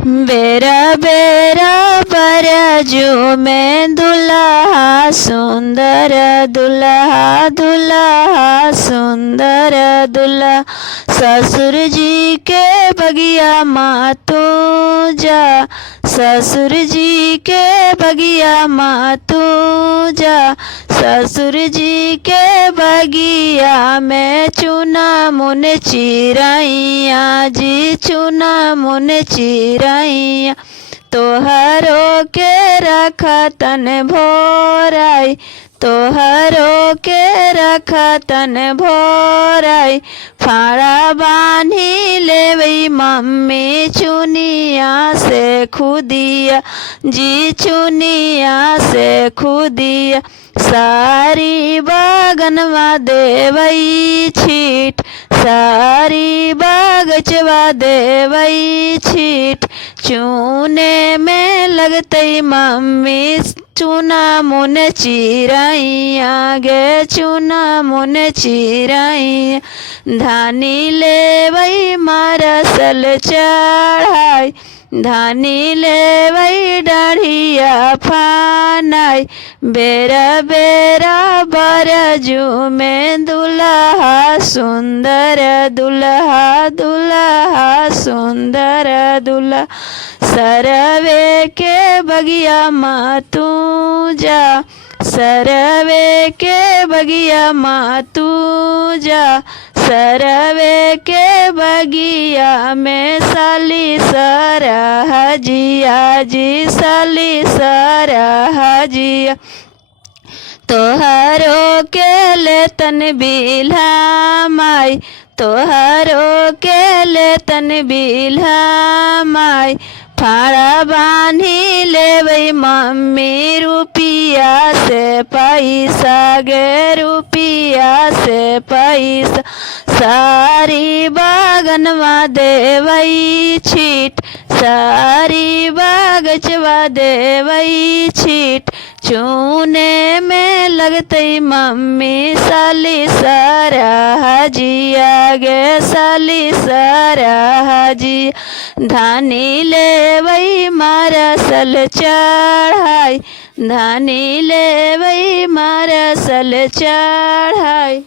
बेरा बेरा बरजू में दुल्हा सुंदर दुल्हा दुल्हा सुंदर दुल्हा। ससुर जी के बगिया माँ तू जा, ससुर जी के बगिया माँ तू जा। ससुर जी के बगिया में चुना मुन चिरैया जी, चुना मुन चिरैया। तोहरो के रखतन भोराई, तोहरो के रखतन भोराई। फाड़ा बांधी लेवई मम्मी चुनिया से खुदिया जी, चुनिया से खुदिया। सारी बागनवा देवई छीट, सारी बागचवा देवई छीट। चूने में लगतई मम्मी चूना मुन चिरैया गे, चूना मुन चिरैया। धानी लेवई मारसल चढ़ाई, धानी लेवई डाढ़िया फानाई। बेरा बेरा बरजू में दुल्हा सुंदर दुल्हा दुल्हा सुंदर दुल्हा। सरवे के बगिया माँ तू जा, सरवे के बगिया माँ तू जा। सरवे के बगिया में साली सरहजिया जी, साली सरहजिया। तोहरो के लेतन बिल्हा माई, तोहरो के लेतन बिल्हा माई। फाड़ा बांधी लेवई मम्मी रुपिया से पैसा गे, रुपिया से पैसा। सारी बागनवा देवई छीट, सारी बागचवा देवई छीट। चूने में लगतई मम्मी साली सरहजिया गे, साली सरहजिया। धानी लेवई मारसल चढ़ाई, धानी लेवई मारसल चढ़ाई।